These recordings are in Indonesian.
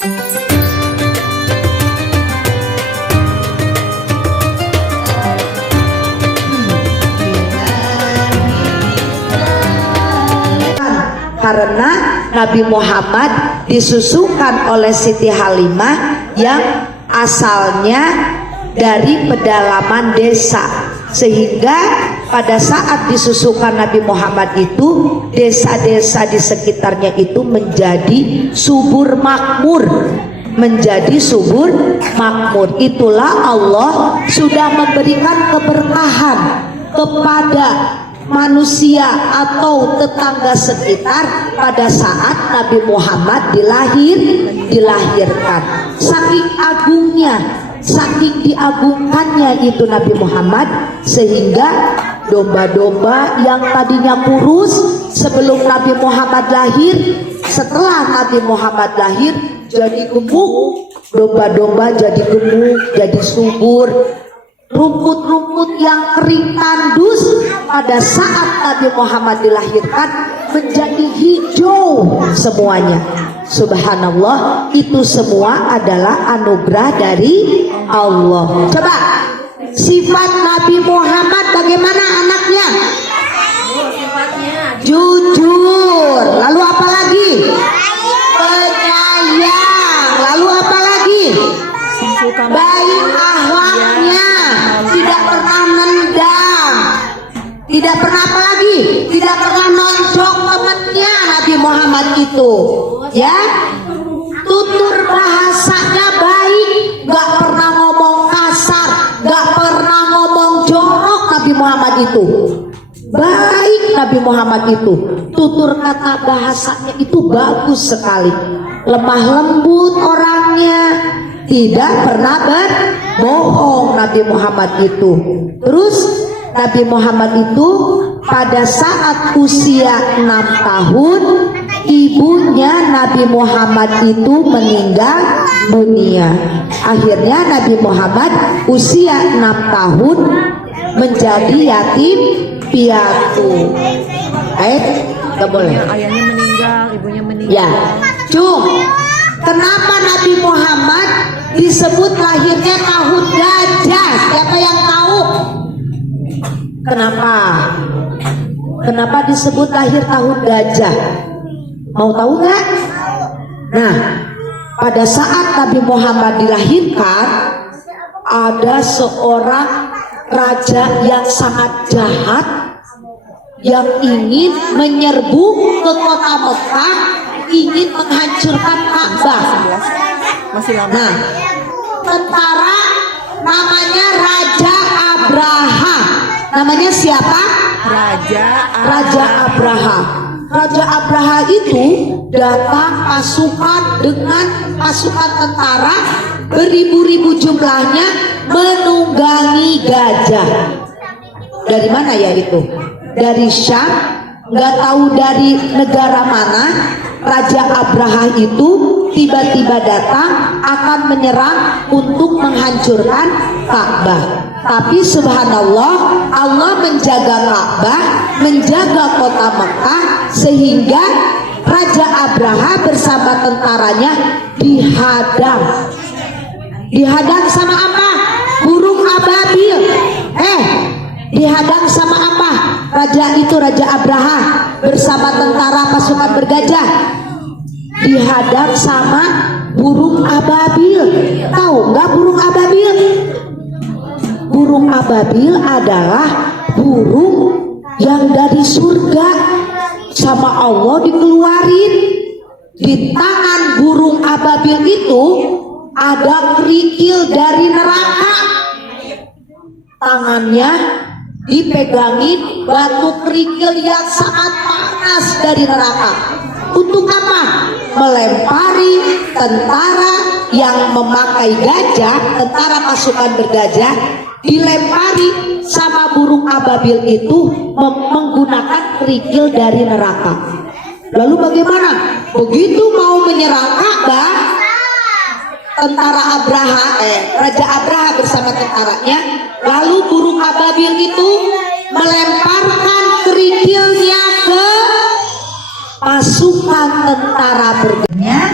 Karena Nabi Muhammad disusukan oleh Siti Halimah yang asalnya dari pedalaman desa, sehingga pada saat disusukan Nabi Muhammad itu desa-desa di sekitarnya itu menjadi subur makmur, menjadi subur makmur. Itulah Allah sudah memberikan keberkahan kepada manusia atau tetangga sekitar pada saat Nabi Muhammad dilahirkan. Saking agungnya, saking diagungkannya itu Nabi Muhammad, sehingga domba-domba yang tadinya kurus sebelum Nabi Muhammad lahir, setelah Nabi Muhammad lahir jadi gemuk. Domba-domba jadi gemuk, jadi subur. Rumput-rumput yang kering tandus pada saat Nabi Muhammad dilahirkan menjadi hijau semuanya. Subhanallah, itu semua adalah anugerah dari Allah. Coba sifat Nabi Muhammad bagaimana anaknya? Jujur. Lalu apa lagi? Penyayang. Lalu apa lagi? Baik akhlaknya, tidak pernah nendang, tidak pernah apa lagi? Tidak pernah nonjok temannya Nabi Muhammad itu, ya. Tutur bahasanya baik, gak pernah ngomong kasar, gak pernah ngomong jorok. Nabi Muhammad itu baik, Nabi Muhammad itu tutur kata bahasanya itu bagus sekali, lemah lembut orangnya, tidak pernah berbohong Nabi Muhammad itu. Terus Nabi Muhammad itu pada saat usia 6 tahun ibunya Nabi Muhammad itu meninggal dunia. Akhirnya Nabi Muhammad usia 6 tahun menjadi yatim piatu. Gak boleh. Ayahnya meninggal, ibunya meninggal. Ya, kenapa Nabi Muhammad disebut lahirnya tahun gajah? Siapa yang tahu? Kenapa? Kenapa disebut lahir tahun gajah? Mau tahu nggak? Nah, pada saat Nabi Muhammad dilahirkan, ada seorang raja yang sangat jahat yang ingin menyerbu ke kota Mekah, ingin menghancurkan Ka'bah. Masih lama. Nah, tentara namanya Raja Abraha. Namanya siapa? Raja Abraha. Raja Abraha itu datang pasukan dengan pasukan tentara beribu-ribu jumlahnya menunggangi gajah. Dari mana ya itu? Dari Syam, nggak tahu dari negara mana. Raja Abraha itu tiba-tiba datang akan menyerang untuk menghancurkan Ka'bah. Tapi subhanallah, Allah menjaga Ka'bah, menjaga kota Mekah, sehingga Raja Abraha bersama tentaranya dihadang. Dihadang sama apa? Burung ababil. Dihadang sama apa? Raja itu, Raja Abraha bersama tentara pasukan bergajah dihadang sama burung ababil. Tahu nggak burung ababil? Burung ababil adalah burung yang dari surga sama Allah dikeluarin. Di tangan burung ababil itu ada kerikil dari neraka. Tangannya dipegangi batu kerikil yang sangat panas dari neraka. Untuk apa? Melempari tentara yang memakai gajah, tentara pasukan bergajah, dilempari sama burung ababil itu menggunakan kerikil dari neraka. Lalu bagaimana? Begitu mau menyerang Ka'bah, tentara Raja Abraha bersama tentaranya, lalu burung ababil itu melemparkan kerikilnya ke pasukan tentara bergajah.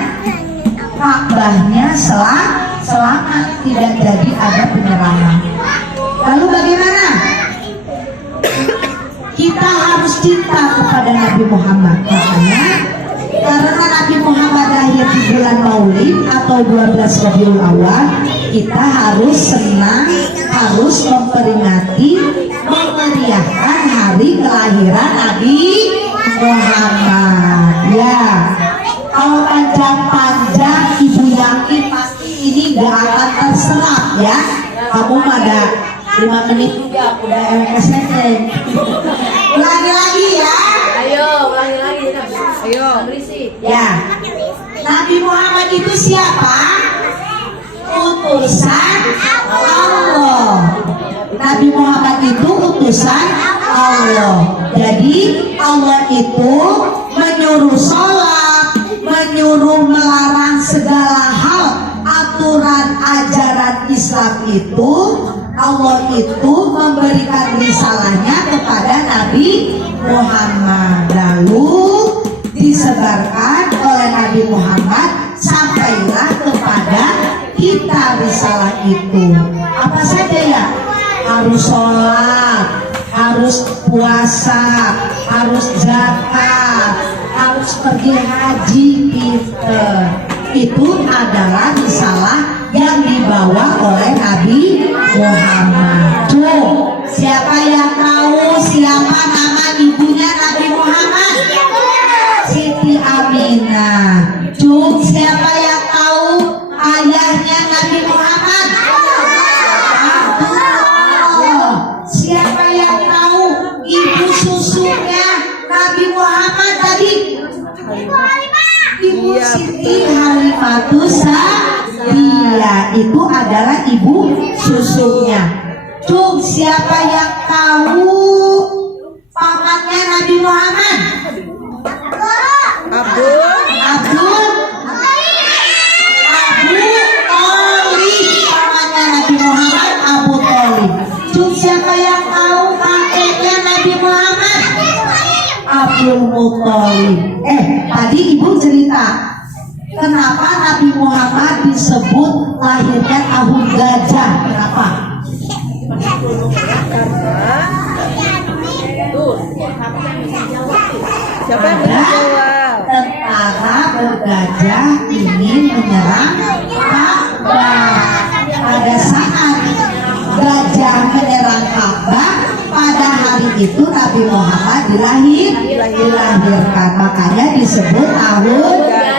hambanya selamat, tidak jadi ada penyerangan. Lalu bagaimana? Kita harus cinta kepada Nabi Muhammad. Makanya karena Nabi Muhammad lahir di bulan Maulid atau 12 Rabiul Awal, kita harus senang, harus memperingati, memeriahkan hari kelahiran Nabi Muhammad. Ya, kalau panjang-panjang Ibu yakin pasti ini gak akan terserap ya. Kamu ada 5 menit juga udah MSN. Ulangi lagi ya. Ayo, ulangi lagi. Ayo. Ya. Nabi Muhammad itu siapa? Utusan Allah. Nabi Muhammad itu utusan Allah. Jadi Allah itu menyuruh sholat, menyuruh melarang segala hal aturan ajaran Islam itu. Allah itu memberikan risalahnya kepada Nabi Muhammad, lalu disebarkan oleh Nabi Muhammad sampailah kepada kita risalah itu. Apa saja ya? Harus sholat, harus puasa, harus zakat, harus pergi haji kita. Itu adalah risalah yang dibawa oleh Nabi Muhammad. Tuh, siapa yang tahu siapa nama ibunya Nabi Muhammad? Siti Aminah. Tuh, siapa yang tahu ayahnya Nabi Muhammad? Abdullah. Siapa yang tahu ibu susunya Nabi Muhammad tadi? Ibu Siti Halimatus Sa'diyah, itu adalah ibu susunya. Tuh, siapa yang tahu pamannya Nabi Muhammad? Abu Thalib, pamannya Nabi Muhammad Abu Thalib. Tuh, siapa yang tahu kakeknya Nabi Muhammad? Abdul Muthalib. Tadi ibu cerita kenapa Nabi Muhammad disebut lahirnya tahun gajah. Kenapa? Siapa yang menjawab? Tentara bergajah ingin menyerang Ka'bah. Pada saat gajah menyerang Ka'bah, pada hari itu Nabi Muhammad dilahirkan. Makanya disebut tahun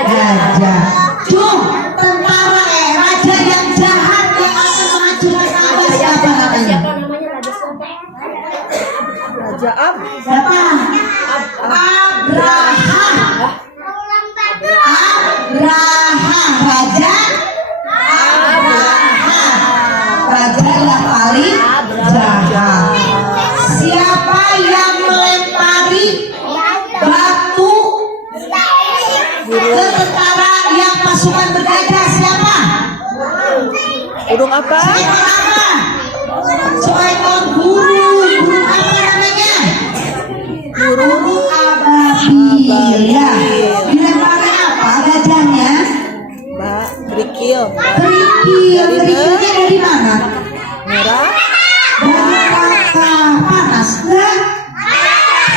gajah. Tuh, tentara raja yang jahat yang akan menghancurkan Ka'bah siapa namanya? Raja Ab. Siapa? Abraham. Raja Abraham. Raja yang paling jahat. Siapa yang melempari batu ke tentara yang pasukan bergajah? Siapa? Burung apa? Seekor apa? Seekor burung apa namanya? Burung ababil. Ya. Dilempari apa gajahnya? Kerikil. Kerikilnya dari mana? Merah. Dari neraka. Panas enggak?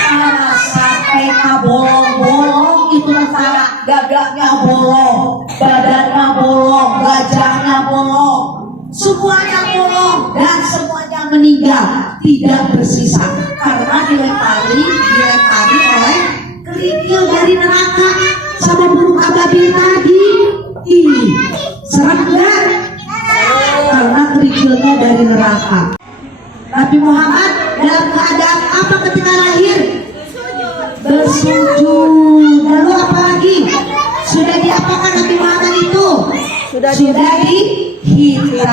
Panas sampai bolong-bolong itu tentara. Gagaknya bolong, badannya bolong, gajahnya bolong, semuanya bolong dan semuanya meninggal, tidak bersisa karena dilempari oleh kerikil dari neraka sama burung ababil tadi. Ih, serem enggak? Karena kerikilnya dari neraka. Nabi Muhammad dalam keadaan apa ketika lahir? Bersujud. Lalu apa lagi? Sudah diapakan Nabi Muhammad itu? Sudah dihitam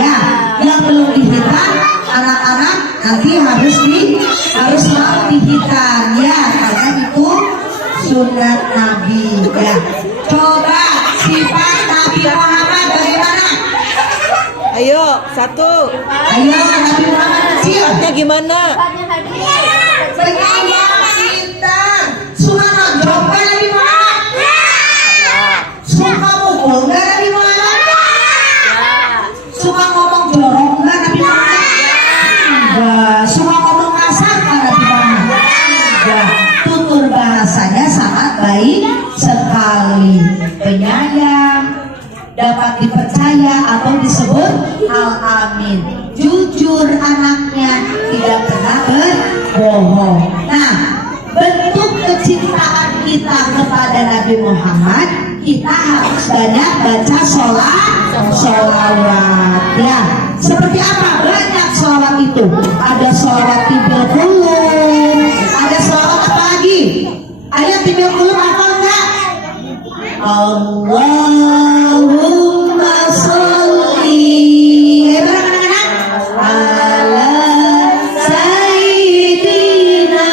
ya. Yang belum dihitam, anak-anak nanti harus mau dihitam ya, karena itu sunat Nabi ya. Coba sifat Nabi Muhammad bagaimana? Ayo, satu. Ayo Nabi Muhammad kecil. Sifatnya gimana? Penyayang, pintar, suka nonjok Nabi Muhammad. Suka mukul nggak sekali penyayang, dapat dipercaya atau disebut al-amin. Jujur anaknya, tidak pernah berbohong. Nah, bentuk kecintaan kita kepada Nabi Muhammad, kita harus banyak baca sholawat ya. Seperti apa? Banyak sholawat itu. Ada sholawat tibil kulum, ada sholawat apa lagi? Ada tibil kulum apa enggak? Allahumma sholli ala sayyidina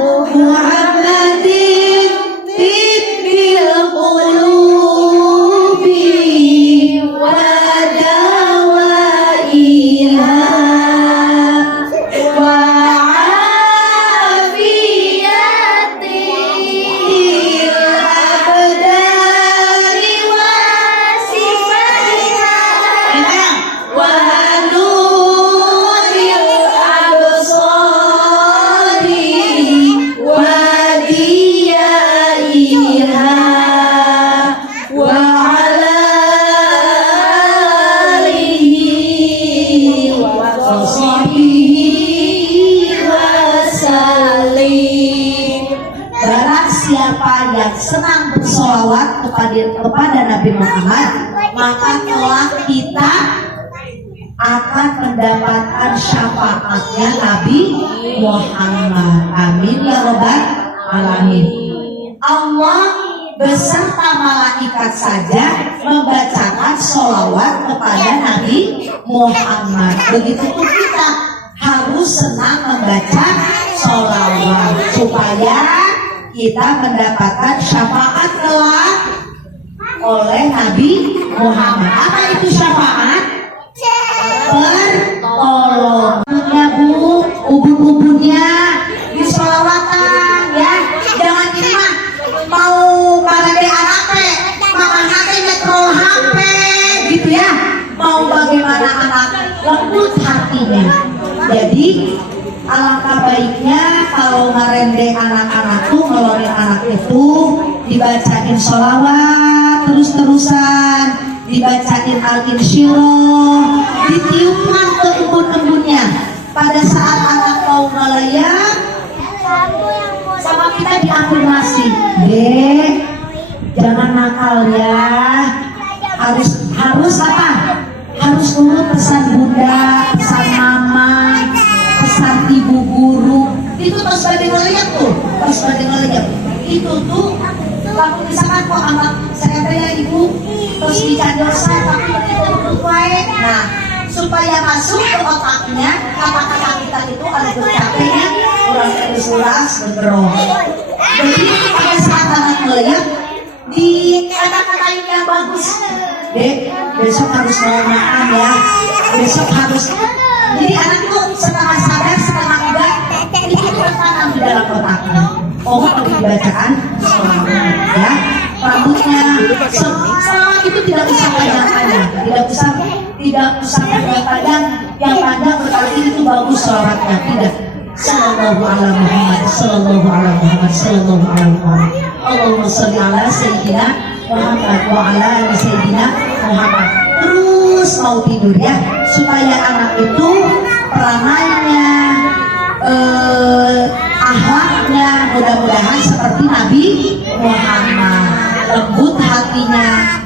Muhammadin tibbil qulubi wa dawaiha wa afiyatil abdani wa sifatiha wa nuril absari wa diyaiha wa ala alihi wa sahbihi wa sallim. Barang siapa yang senang bersolawat kepada Nabi Muhammad, maka kelak kita akan mendapatkan syafaatnya Nabi Muhammad. Amin ya robbal alamin. Allah beserta malaikat saja membacakan sholawat kepada Nabi Muhammad. Begitupun kita harus senang membaca sholawat supaya kita mendapatkan syafaat kelak oleh Nabi Muhammad. Apa itu syafaat? Pertolongannya Bu, ubun-ubunnya disolawatan ya. Jangan ini mah mau pada anak makan hati metro HP gitu ya. Mau bagaimana anak lembut hatinya. Jadi alangkah baiknya kalau ngerendeh anak-anak tuh, ngelorin anak itu dibacain sholawat terus-terusan, dibacain al-insyirah, ditiupkan ke embun-embunnya. Pada saat anak mau ngelayang, sama kita diafirmasi, Dek, jangan nakal ya, harus apa? Harus nurut pesan bunda, pesan mama, pesan ibu guru. Itu pas pada ngeliat tuh, itu tuh kalau misalkan kok anak saya tanya ibu terus dicandosa tapi itu duduk baik. Nah, supaya masuk ke otaknya kata-kata kita itu ada bercapainya kurang terus bergerak. Jadi pada saat anak melihat di kata-katain yang bagus, Dek, besok harus mau makan ya, besok harus. Jadi anak itu setengah sadar setengah enggak itu tertanam di dalam otaknya. Oh, kalau dibacakan sholawat ya, rambutnya selama itu tidak usah panjang-panjang, tidak usah panjang-panjang. Yang panjang berarti itu bagus sholawatnya, tidak. Sallallahu ala Muhammad, sallallahu ala Muhammad, sallallahu ala Muhammad. Allahumma sholli ala sayyidina Muhammad wa ala ali sayyidina Muhammad. Terus mau tidur ya, supaya anak itu peranainya, akhlaknya mudah-mudahan seperti Nabi Muhammad, lembut hatinya.